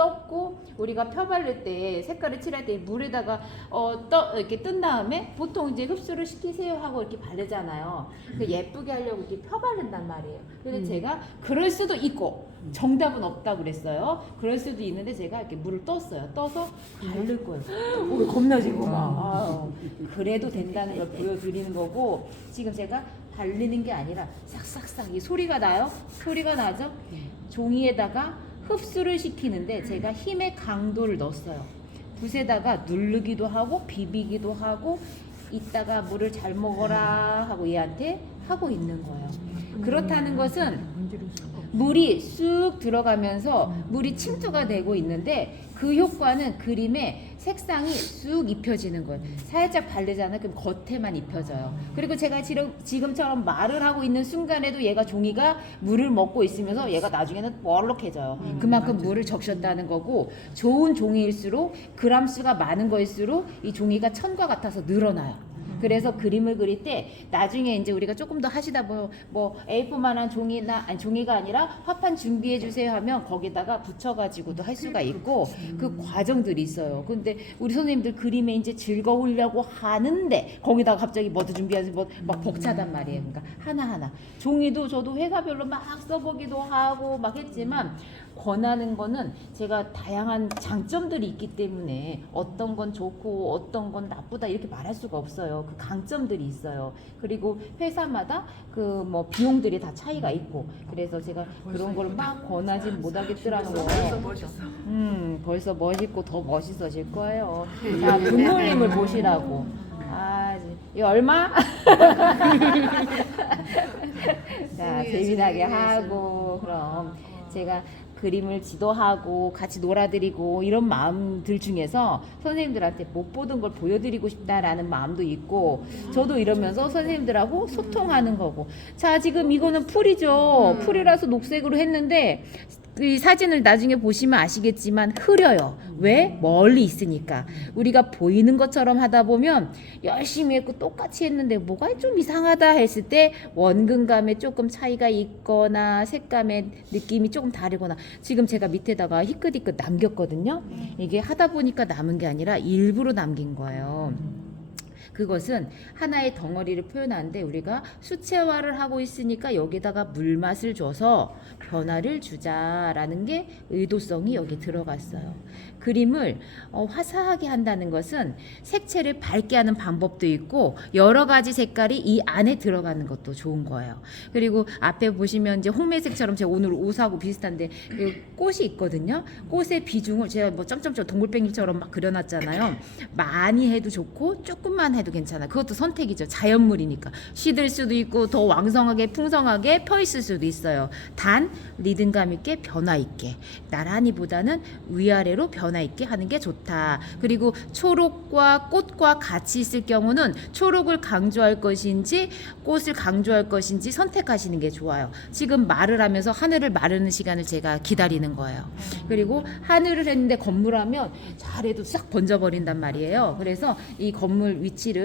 떴고 우리가 펴 바를 때 색깔을 칠할 때 물에다가 이렇게 뜬 다음에 보통 이제 흡수를 시키세요 하고 이렇게 바르잖아요. 그 예쁘게 하려고 이렇게 펴 바른단 말이에요. 근데 제가 그럴 수도 있고 정답은 없다고 그랬어요. 그럴 수도 있는데 제가 이렇게 물을 떴어요. 떠서 바를 거예요. 우리 겁나지고 막 그래도 된다는 걸 보여드리는 거고 지금 제가 바르는 게 아니라 싹싹싹 이 소리가 나요? 소리가 나죠? 종이에다가 흡수를 시키는데 제가 힘의 강도를 넣었어요. 붓에다가 누르기도 하고 비비기도 하고 이따가 물을 잘 먹어라 하고 얘한테 하고 있는 거예요. 그렇다는 것은 물이 쑥 들어가면서 물이 침투가 되고 있는데 그 효과는 그림에 색상이 쑥 입혀지는 거예요. 살짝 바르잖아요. 그럼 겉에만 입혀져요. 그리고 제가 지금처럼 말을 하고 있는 순간에도 얘가 종이가 물을 먹고 있으면서 얘가 나중에는 볼록해져요. 그만큼 물을 적셨다는 거고 좋은 종이일수록 그람 수가 많은 거일수록 이 종이가 천과 같아서 늘어나요. 그래서 그림을 그릴 때 나중에 이제 우리가 조금 더 하시다 뭐 A4만한 종이나 아니 종이가 아니라 화판 준비해 주세요 하면 거기다가 붙여가지고도 할 수가 있고 그 과정들이 있어요. 근데 우리 선생님들 그림에 이제 즐거우려고 하는데 거기다가 갑자기 뭐도 준비하지 막 벅차단 말이에요. 그러니까 하나하나 종이도 저도 회사별로 막 써보기도 하고 막 했지만 권하는 거는 제가 다양한 장점들이 있기 때문에 어떤 건 좋고 어떤 건 나쁘다 이렇게 말할 수가 없어요. 그 강점들이 있어요. 그리고 회사마다 그 뭐 비용들이 다 차이가 있고 그래서 제가 그런 걸 막 권하진 못하겠더라는 거예요. 벌써 멋있고 더 멋있어질 거예요. 자, 분놀림을 보시라고. 이 얼마? 자, 재미나게 하고 그럼 제가 그림을 지도하고 같이 놀아드리고 이런 마음들 중에서 선생님들한테 못 보던 걸 보여드리고 싶다라는 마음도 있고 저도 이러면서 선생님들하고 소통하는 거고 자 지금 이거는 풀이죠. 풀이라서 녹색으로 했는데 이 사진을 나중에 보시면 아시겠지만 흐려요. 왜? 멀리 있으니까. 우리가 보이는 것처럼 하다 보면 열심히 했고 똑같이 했는데 뭐가 좀 이상하다 했을 때 원근감에 조금 차이가 있거나 색감의 느낌이 조금 다르거나 지금 제가 밑에다가 희끗희끗 남겼거든요. 이게 하다 보니까 남은 게 아니라 일부러 남긴 거예요. 그것은 하나의 덩어리를 표현하는데 우리가 수채화를 하고 있으니까 여기다가 물맛을 줘서 변화를 주자라는 게 의도성이 여기 들어갔어요. 그림을 화사하게 한다는 것은 색채를 밝게 하는 방법도 있고 여러 가지 색깔이 이 안에 들어가는 것도 좋은 거예요. 그리고 앞에 보시면 이제 홍매색처럼 제가 오늘 옷하고 비슷한데 그 꽃이 있거든요. 꽃의 비중을 제가 뭐 점점점 동글뱅이처럼 막 그려놨잖아요. 많이 해도 좋고 조금만 해도 괜찮아. 그것도 선택이죠. 자연물이니까 시들 수도 있고 더 왕성하게 풍성하게 펴 있을 수도 있어요. 단 리듬감 있게 변화 있게 나란히보다는 위아래로 변화 있게 하는 게 좋다. 그리고 초록과 꽃과 같이 있을 경우는 초록을 강조할 것인지 꽃을 강조할 것인지 선택하시는 게 좋아요. 지금 말을 하면서 하늘을 마르는 시간을 제가 기다리는 거예요. 그리고 하늘을 했는데 건물하면 잘해도 싹 번져버린단 말이에요. 그래서 이 건물 위치를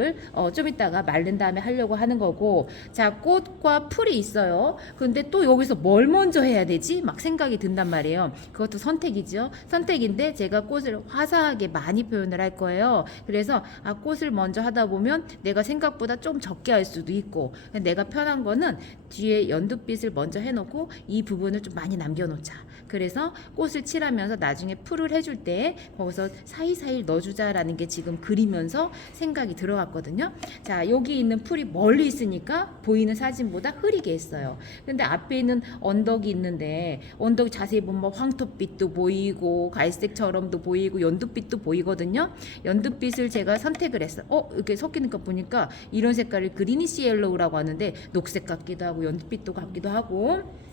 좀 이따가 마른 다음에 하려고 하는 거고 자 꽃과 풀이 있어요. 근데 또 여기서 뭘 먼저 해야 되지? 막 생각이 든단 말이에요. 그것도 선택이죠. 선택인데 제가 꽃을 화사하게 많이 표현을 할 거예요. 그래서 꽃을 먼저 하다 보면 내가 생각보다 좀 적게 할 수도 있고 내가 편한 거는 뒤에 연두빛을 먼저 해놓고 이 부분을 좀 많이 남겨놓자. 그래서 꽃을 칠하면서 나중에 풀을 해줄 때 거기서 사이사이 넣어주자라는 게 지금 그리면서 생각이 들어갔거든요. 자 여기 있는 풀이 멀리 있으니까 보이는 사진보다 흐리게 했어요. 근데 앞에 있는 언덕이 있는데 언덕 자세히 보면 황토빛도 보이고 갈색처럼도 보이고 연두빛도 보이거든요. 연두빛을 제가 선택을 했어요. 이렇게 섞이니까 보니까 이런 색깔을 그리니시 옐로우라고 하는데 녹색 같기도 하고 연두빛도 같기도 하고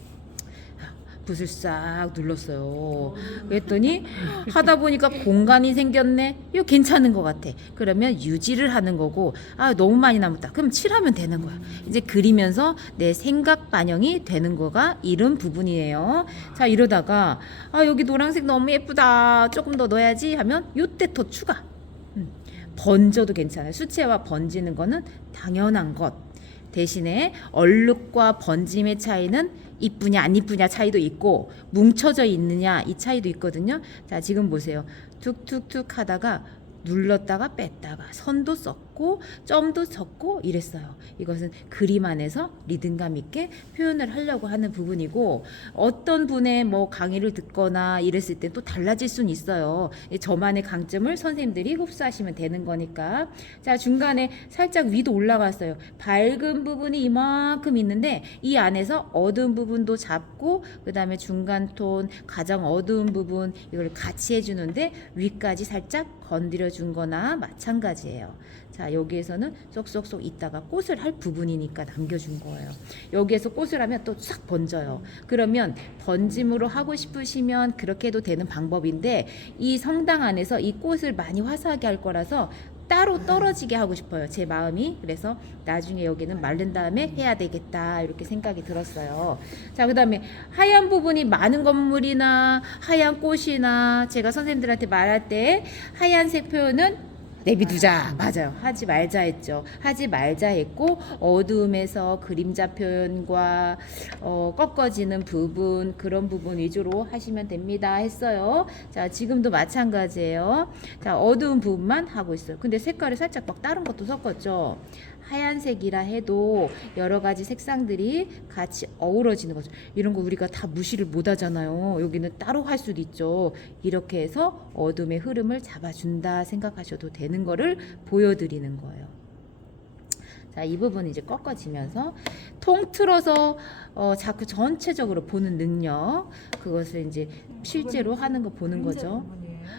붓을 싹 눌렀어요. 그랬더니 하다 보니까 공간이 생겼네. 이거 괜찮은 것 같아. 그러면 유지를 하는 거고 너무 많이 남았다. 그럼 칠하면 되는 거야. 이제 그리면서 내 생각 반영이 되는 거가 이런 부분이에요. 자 이러다가 여기 노란색 너무 예쁘다. 조금 더 넣어야지 하면 요때 더 추가. 번져도 괜찮아요. 수채화 번지는 거는 당연한 것. 대신에 얼룩과 번짐의 차이는 이쁘냐 안 이쁘냐 차이도 있고 뭉쳐져 있느냐 이 차이도 있거든요. 자, 지금 보세요. 툭툭툭 하다가 눌렀다가 뺐다가 선도 썼고 점도 쳤고 이랬어요. 이것은 그림 안에서 리듬감 있게 표현을 하려고 하는 부분이고, 어떤 분의 뭐 강의를 듣거나 이랬을 때 또 달라질 수는 있어요. 저만의 강점을 선생님들이 흡수하시면 되는 거니까. 자, 중간에 살짝 위도 올라갔어요. 밝은 부분이 이만큼 있는데 이 안에서 어두운 부분도 잡고 그 다음에 중간 톤 가장 어두운 부분 이걸 같이 해주는데 위까지 살짝 건드려 준 거나 마찬가지예요. 자, 여기에서는 쏙쏙쏙 있다가 꽃을 할 부분이니까 남겨준 거예요. 여기에서 꽃을 하면 또 싹 번져요. 그러면 번짐으로 하고 싶으시면 그렇게 해도 되는 방법인데, 이 성당 안에서 이 꽃을 많이 화사하게 할 거라서 따로 떨어지게 하고 싶어요, 제 마음이. 그래서 나중에 여기는 마른 다음에 해야 되겠다 이렇게 생각이 들었어요. 자, 그 다음에 하얀 부분이 많은 건물이나 하얀 꽃이나 제가 선생님들한테 말할 때 하얀색 표현은 내비두자. 맞아요. 하지 말자 했죠. 하지 말자 했고, 어두움에서 그림자 표현과 꺾어지는 부분, 그런 부분 위주로 하시면 됩니다 했어요. 자, 지금도 마찬가지예요. 자, 어두운 부분만 하고 있어요. 근데 색깔이 살짝 막 다른 것도 섞었죠. 하얀색이라 해도 여러 가지 색상들이 같이 어우러지는 거죠. 이런 거 우리가 다 무시를 못 하잖아요. 여기는 따로 할 수도 있죠. 이렇게 해서 어둠의 흐름을 잡아준다 생각하셔도 되는 거를 보여드리는 거예요. 자, 이 부분 이제 꺾어지면서 통틀어서 자꾸 전체적으로 보는 능력, 그것을 이제 실제로 하는 거 보는 거죠.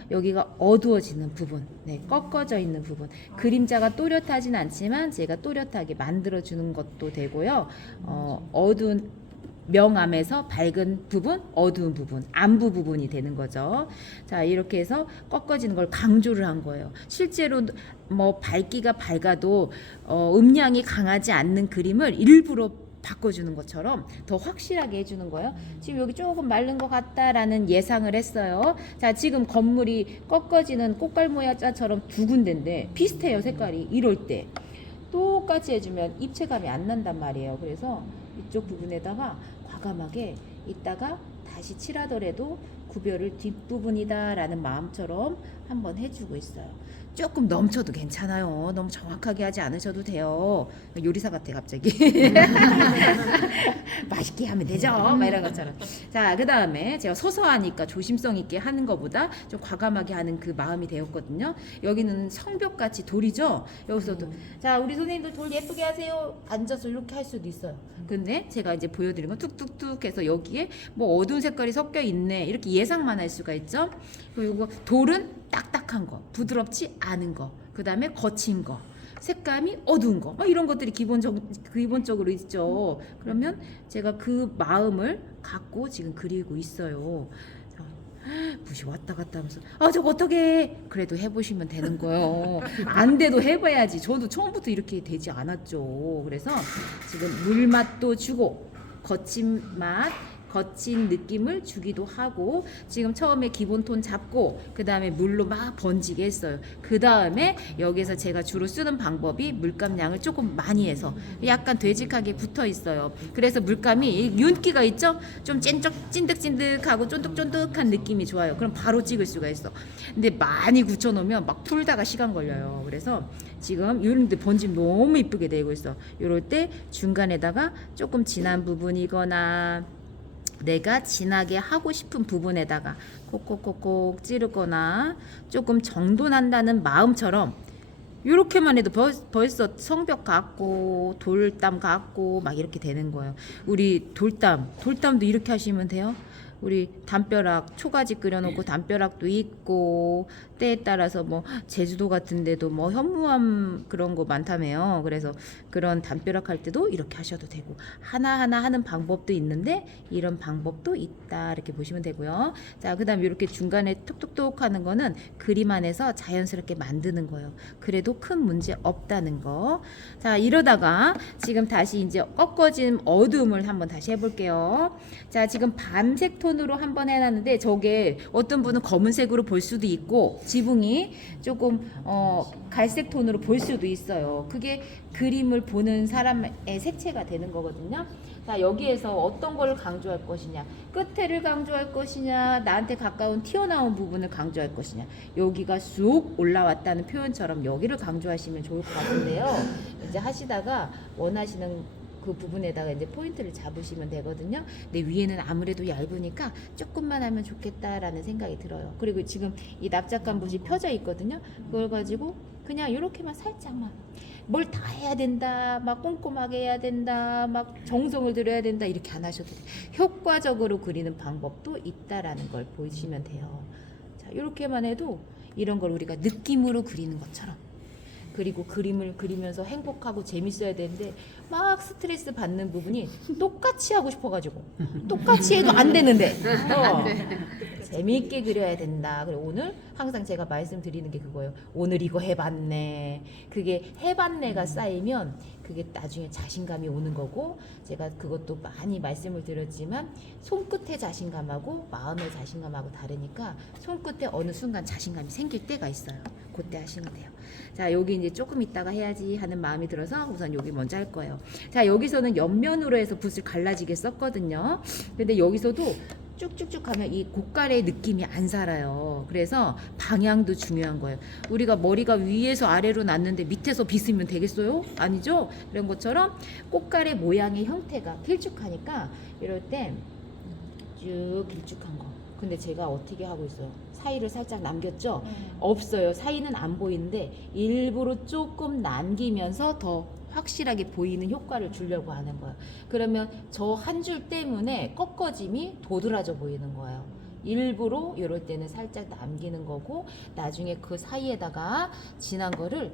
여기가 어두워지는 부분, 네, 꺾어져 있는 부분. 그림자가 또렷하진 않지만 제가 또렷하게 만들어주는 것도 되고요. 어두운 명암에서 밝은 부분, 어두운 부분, 안부 부분이 되는 거죠. 자, 이렇게 해서 꺾어지는 걸 강조를 한 거예요. 실제로 뭐 밝기가 밝아도 음량이 강하지 않는 그림을 일부러 바꿔주는 것처럼 더 확실하게 해주는 거예요. 지금 여기 조금 마른 것 같다라는 예상을 했어요. 자, 지금 건물이 꺾어지는 꽃갈 모양자처럼 두 군데인데 비슷해요, 색깔이. 이럴 때 똑같이 해주면 입체감이 안 난단 말이에요. 그래서 이쪽 부분에다가 과감하게 이따가 다시 칠하더라도 구별을 뒷부분이다 라는 마음처럼 한번 해주고 있어요. 조금 넘쳐도 괜찮아요. 너무 정확하게 하지 않으셔도 돼요. 요리사 같아 갑자기. 맛있게 하면 되죠. 막 이런 것처럼. 자, 그 다음에 제가 서서 하니까 조심성 있게 하는 것보다 좀 과감하게 하는 그 마음이 되었거든요. 여기는 성벽같이 돌이죠. 여기서도 자, 우리 선생님들 돌 예쁘게 하세요. 앉아서 이렇게 할 수도 있어요. 근데 제가 이제 보여드린 건 툭툭툭 해서 여기에 뭐 어두운 색깔이 섞여 있네 이렇게 예상만 할 수가 있죠. 그리고 돌은 딱딱한 거, 부드럽지 않은 거, 그 다음에 거친 거, 색감이 어두운 거, 이런 것들이 기본적으로 있죠. 그러면 제가 그 마음을 갖고 지금 그리고 있어요. 붓이 왔다 갔다 하면서 저거 어떻게 해? 그래도 해보시면 되는 거예요. 안 돼도 해봐야지. 저도 처음부터 이렇게 되지 않았죠. 그래서 지금 물맛도 주고 거친 맛, 거친 느낌을 주기도 하고, 지금 처음에 기본 톤 잡고 그 다음에 물로 막 번지게 했어요. 그 다음에 여기서 제가 주로 쓰는 방법이 물감 양을 조금 많이 해서 약간 되직하게 붙어 있어요. 그래서 물감이 윤기가 있죠? 좀 찐득찐득하고 쫀득쫀득한 느낌이 좋아요. 그럼 바로 찍을 수가 있어. 근데 많이 굳혀놓으면 막 풀다가 시간 걸려요. 그래서 지금 이런데 번짐 너무 이쁘게 되고 있어. 이럴 때 중간에다가 조금 진한 부분이거나 내가 진하게 하고 싶은 부분에다가 콕콕콕콕 찌르거나 조금 정돈한다는 마음처럼 이렇게만 해도 벌써 성벽 같고 돌담 같고 막 이렇게 되는 거예요. 우리 돌담도 이렇게 하시면 돼요. 우리 담벼락 초가지 끓여놓고 담벼락도 있고, 때에 따라서 뭐 제주도 같은 데도 뭐 현무암 그런 거 많다며요. 그래서 그런 담벼락 할 때도 이렇게 하셔도 되고, 하나하나 하는 방법도 있는데 이런 방법도 있다 이렇게 보시면 되고요. 자, 그 다음 이렇게 중간에 톡톡톡 하는 거는 그림 안에서 자연스럽게 만드는 거예요. 그래도 큰 문제 없다는 거. 자, 이러다가 지금 다시 이제 꺾어진 어두움을 한번 다시 해볼게요. 자, 지금 밤색 톤 톤으로 한번 해놨는데 저게 어떤 분은 검은색으로 볼 수도 있고 지붕이 조금 갈색 톤으로 볼 수도 있어요. 그게 그림을 보는 사람의 색채가 되는 거거든요. 자, 여기에서 어떤 걸 강조할 것이냐, 끝에를 강조할 것이냐, 나한테 가까운 튀어나온 부분을 강조할 것이냐, 여기가 쑥 올라왔다는 표현처럼 여기를 강조하시면 좋을 것 같은데요. 이제 하시다가 원하시는 그 부분에다가 이제 포인트를 잡으시면 되거든요. 근데 위에는 아무래도 얇으니까 조금만 하면 좋겠다라는 생각이 들어요. 그리고 지금 이 납작한 붓이 펴져 있거든요. 그걸 가지고 그냥 이렇게만 살짝만, 뭘 다 해야 된다, 막 꼼꼼하게 해야 된다, 막 정성을 들여야 된다, 이렇게 안 하셔도 돼요. 효과적으로 그리는 방법도 있다라는 걸 보시면 돼요. 자, 이렇게만 해도 이런 걸 우리가 느낌으로 그리는 것처럼, 그리고 그림을 그리면서 행복하고 재밌어야 되는데 막 스트레스 받는 부분이 똑같이 하고 싶어가지고 똑같이 해도 안 되는데 재미있게 그려야 된다. 그리고 오늘 항상 제가 말씀드리는 게 그거예요. 오늘 이거 해봤네. 그게 해봤네가 쌓이면 그게 나중에 자신감이 오는 거고, 제가 그것도 많이 말씀을 드렸지만 손끝의 자신감하고 마음의 자신감하고 다르니까 손끝에 어느 순간 자신감이 생길 때가 있어요. 그때 하시면 돼요. 자, 여기 이제 조금 있다가 해야지 하는 마음이 들어서 우선 여기 먼저 할 거예요. 자, 여기서는 옆면으로 해서 붓을 갈라지게 썼거든요. 근데 여기서도 쭉쭉쭉 가면 이 고깔의 느낌이 안 살아요. 그래서 방향도 중요한 거예요. 우리가 머리가 위에서 아래로 났는데 밑에서 빗으면 되겠어요? 아니죠? 그런 것처럼 꽃갈의 모양의 형태가 길쭉하니까 이럴 때 쭉 길쭉한 거. 근데 제가 어떻게 하고 있어요? 사이를 살짝 남겼죠? 없어요. 사이는 안 보이는데 일부러 조금 남기면서 더 확실하게 보이는 효과를 주려고 하는 거예요. 그러면 저 한 줄 때문에 꺾어짐이 도드라져 보이는 거예요. 일부러 이럴 때는 살짝 남기는 거고, 나중에 그 사이에다가 진한 거를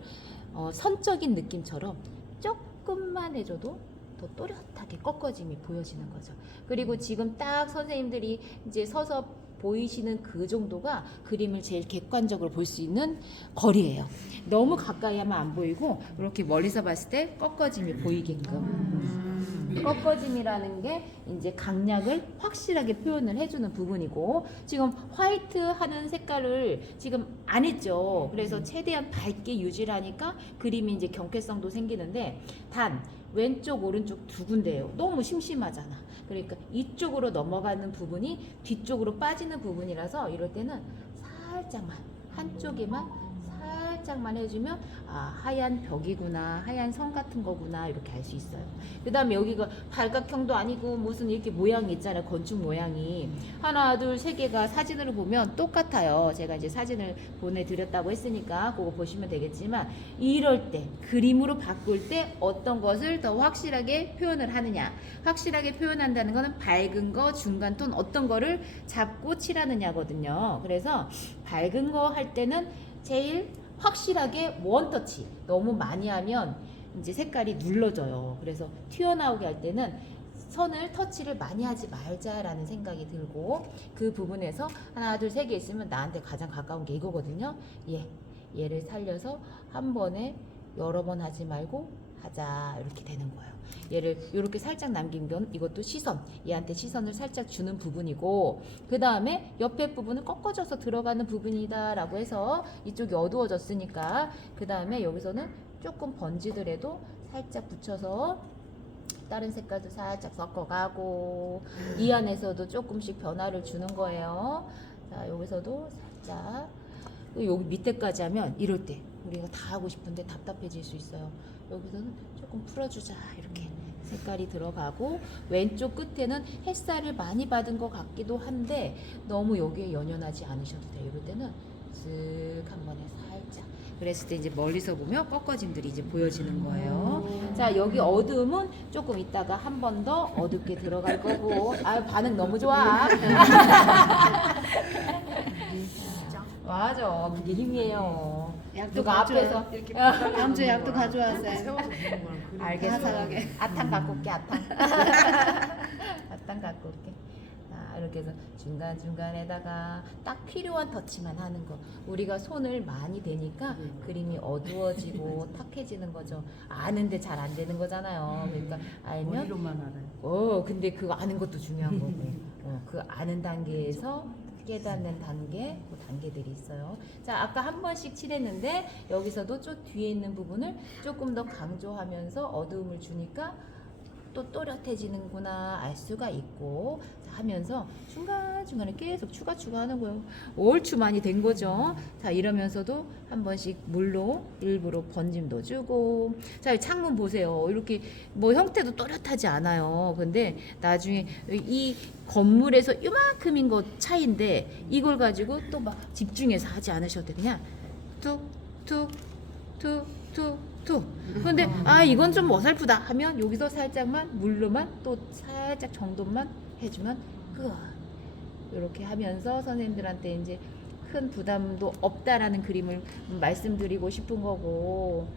선적인 느낌처럼 조금만 해줘도 더 또렷하게 꺾어짐이 보여지는 거죠. 그리고 지금 딱 선생님들이 이제 서서 보이시는 그 정도가 그림을 제일 객관적으로 볼 수 있는 거리예요. 너무 가까이 하면 안 보이고 이렇게 멀리서 봤을 때 꺾어짐이 보이게끔. 꺾어짐이라는 게 이제 강약을 확실하게 표현을 해주는 부분이고, 지금 화이트 하는 색깔을 지금 안 했죠. 그래서 최대한 밝게 유지를 하니까 그림이 이제 경쾌성도 생기는데, 단 왼쪽 오른쪽 두 군데예요. 너무 심심하잖아. 그러니까 이쪽으로 넘어가는 부분이 뒤쪽으로 빠지는 부분이라서 이럴 때는 살짝만, 한쪽에만 살짝만 해주면 아, 하얀 벽이구나, 하얀 선 같은 거구나, 이렇게 알 수 있어요. 그 다음에 여기가 팔각형도 아니고 무슨 이렇게 모양이 있잖아요. 건축 모양이 하나 둘 세 개가 사진으로 보면 똑같아요. 제가 이제 사진을 보내드렸다고 했으니까 그거 보시면 되겠지만, 이럴 때 그림으로 바꿀 때 어떤 것을 더 확실하게 표현을 하느냐, 확실하게 표현한다는 거는 밝은 거, 중간 톤, 어떤 거를 잡고 칠하느냐거든요. 그래서 밝은 거 할 때는 제일 확실하게 원터치, 너무 많이 하면 이제 색깔이 눌러져요. 그래서 튀어나오게 할 때는 선을 터치를 많이 하지 말자라는 생각이 들고, 그 부분에서 하나 둘 세 개 있으면 나한테 가장 가까운 게 이거거든요. 얘를 살려서 한 번에 여러 번 하지 말고 하자, 이렇게 되는 거예요. 얘를 이렇게 살짝 남긴 건 이것도 시선, 얘한테 시선을 살짝 주는 부분이고, 그 다음에 옆에 부분은 꺾어져서 들어가는 부분이다 라고 해서 이쪽이 어두워졌으니까, 그 다음에 여기서는 조금 번지더라도 살짝 붙여서 다른 색깔도 살짝 섞어가고, 이 안에서도 조금씩 변화를 주는 거예요. 자, 여기서도 살짝, 여기 밑에까지 하면 이럴 때 우리가 다 하고 싶은데 답답해질 수 있어요. 여기서는 조금 풀어주자, 이렇게 색깔이 들어가고, 왼쪽 끝에는 햇살을 많이 받은 것 같기도 한데 너무 여기에 연연하지 않으셔도 돼요. 이럴 때는 쓱 한 번에 살짝, 그랬을 때 이제 멀리서 보면 꺾어짐들이 이제 보여지는 거예요. 자, 여기 어두움은 조금 있다가 한 번 더 어둡게 들어갈 거고. 아, 반응 너무 좋아. 맞아, 그게 힘이에요. 누가 앞에서 이렇게 다음 주에 약도 가져왔어요. 세워서 보는 거랑 그림 알겠어. 사가게. 아탕 갖고 올게, 아탕. 아탕 갖고 올게. 자, 이렇게 해서 중간중간에다가 딱 필요한 터치만 하는 거. 우리가 손을 많이 대니까 그림이 어두워지고 탁해지는 거죠. 아는데 잘 안 되는 거잖아요. 그러니까 알면 머리로만 알아요. 근데 그 아는 것도 중요한 거고 그 아는 단계에서 깨닫는 단계, 그 단계들이 있어요. 자, 아까 한 번씩 칠했는데 여기서도 좀 뒤에 있는 부분을 조금 더 강조하면서 어두움을 주니까 또 또렷해지는구나 알 수가 있고 하면서 중간중간에 계속 추가하는 거예요. 얼추 많이 된 거죠. 자, 이러면서도 한 번씩 물로 일부러 번짐도 주고. 자, 이 창문 보세요. 이렇게 뭐 형태도 또렷하지 않아요. 근데 나중에 이 건물에서 이만큼인 것 차이인데 이걸 가지고 또 막 집중해서 하지 않으셔도 돼. 그냥 툭툭툭툭툭. 근데 이건 좀 어설프다 하면 여기서 살짝만 물로만 또 살짝 정돈만 해주면 끝. 이렇게 하면서 선생님들한테 이제 큰 부담도 없다라는 그림을 말씀드리고 싶은 거고,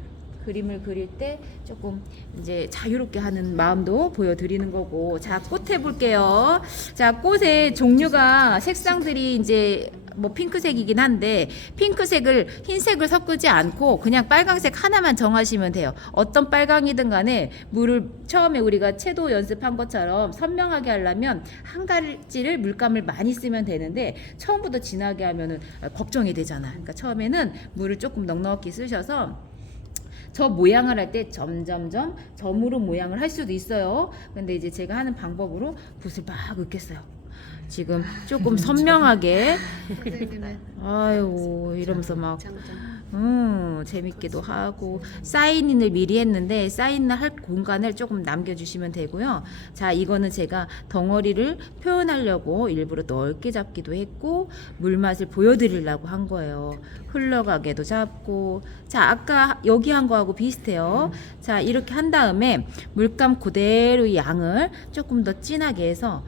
그림을 그릴 때 조금 이제 자유롭게 하는 마음도 보여드리는 거고. 자, 꽃 해볼게요. 자, 꽃의 종류가 색상들이 이제 뭐 핑크색이긴 한데 핑크색을 흰색을 섞지 않고 그냥 빨강색 하나만 정하시면 돼요. 어떤 빨강이든 간에 물을 처음에 우리가 채도 연습한 것처럼 선명하게 하려면 한 가지를 물감을 많이 쓰면 되는데 처음부터 진하게 하면은 걱정이 되잖아. 그러니까 처음에는 물을 조금 넉넉히 쓰셔서 저 모양을 할 때 점점점 점으로 모양을 할 수도 있어요. 근데 이제 제가 하는 방법으로 붓을 막 긋겠어요. 지금 조금 선명하게 선생님은 아유 이러면서 막 장점. 재밌게도 하고 사인인을 미리 했는데 사인을 할 공간을 조금 남겨주시면 되고요. 자, 이거는 제가 덩어리를 표현하려고 일부러 넓게 잡기도 했고 물맛을 보여드리려고 한 거예요. 흘러가게도 잡고. 자, 아까 여기 한 거하고 비슷해요. 자, 이렇게 한 다음에 물감 그대로 양을 조금 더 진하게 해서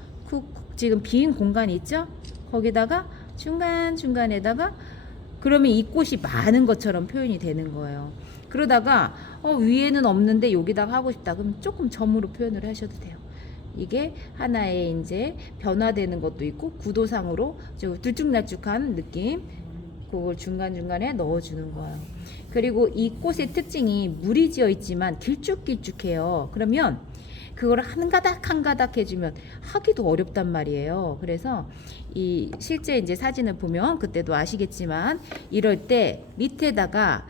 지금 빈 공간이 있죠? 거기다가 중간중간에다가 그러면 이 꽃이 많은 것처럼 표현이 되는 거예요. 그러다가 위에는 없는데 여기다가 하고 싶다. 그럼 조금 점으로 표현을 하셔도 돼요. 이게 하나의 이제 변화되는 것도 있고 구도상으로 들쭉날쭉한 느낌, 그걸 중간중간에 넣어주는 거예요. 그리고 이 꽃의 특징이 물이 지어 있지만 길쭉길쭉해요. 그러면 그걸 한 가닥 한 가닥 해주면 하기도 어렵단 말이에요. 그래서 이 실제 이제 사진을 보면 그때도 아시겠지만 이럴 때 밑에다가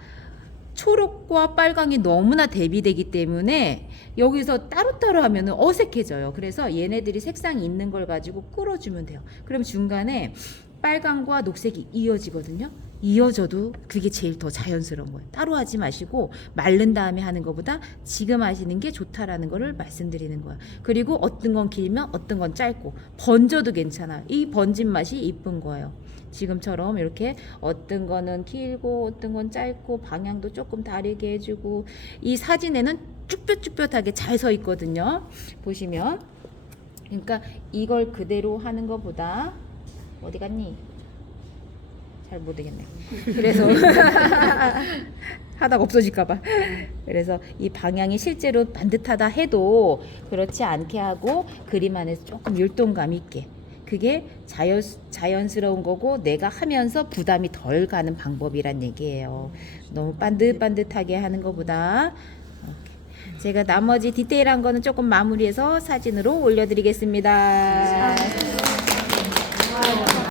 초록과 빨강이 너무나 대비되기 때문에 여기서 따로따로 하면 어색해져요. 그래서 얘네들이 색상이 있는 걸 가지고 끌어주면 돼요. 그럼 중간에 빨강과 녹색이 이어지거든요. 이어져도 그게 제일 더 자연스러운 거예요. 따로 하지 마시고 마른 다음에 하는 것보다 지금 하시는 게 좋다라는 거를 말씀드리는 거예요. 그리고 어떤 건 길면 어떤 건 짧고 번져도 괜찮아요. 이 번진 맛이 이쁜 거예요. 지금처럼 이렇게 어떤 거는 길고 어떤 건 짧고 방향도 조금 다르게 해주고 이 사진에는 쭈뼛쭈뼛하게 잘 서 있거든요. 보시면. 그러니까 이걸 그대로 하는 것보다 어디 갔니? 잘 못되겠네. 그래서 하다가 없어질까봐. 그래서 이 방향이 실제로 반듯하다 해도 그렇지 않게 하고 그림 안에서 조금 율동감 있게. 그게 자연스러운 거고 내가 하면서 부담이 덜 가는 방법이란 얘기예요. 너무 반듯반듯하게 하는 것보다. 제가 나머지 디테일한 거는 조금 마무리해서 사진으로 올려드리겠습니다.